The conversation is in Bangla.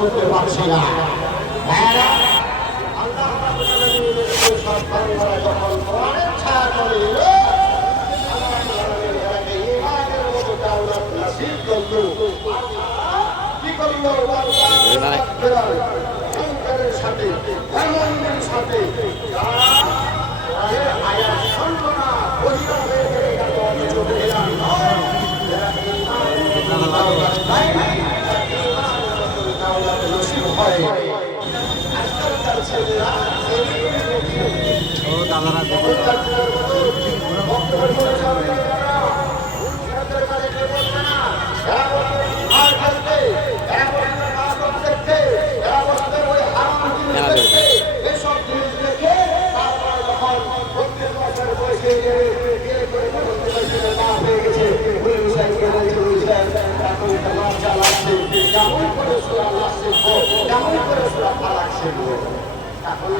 করতে পারছি না। আল্লাহ সব বান্দারা যখন কোরআনের ছায়া তলে এলো, কি করলো সাথে সাথে আয়াত শুনলো না, আজকালকার ছেলেরা এসব জিনিস দেখে তারপরে যখন 32 বছর বয়সে হয়ে গেছে, কেমন করে সুরা আল্লাহ শিখবো, কেমন করে সুরা ফালাক শিখবো, এখন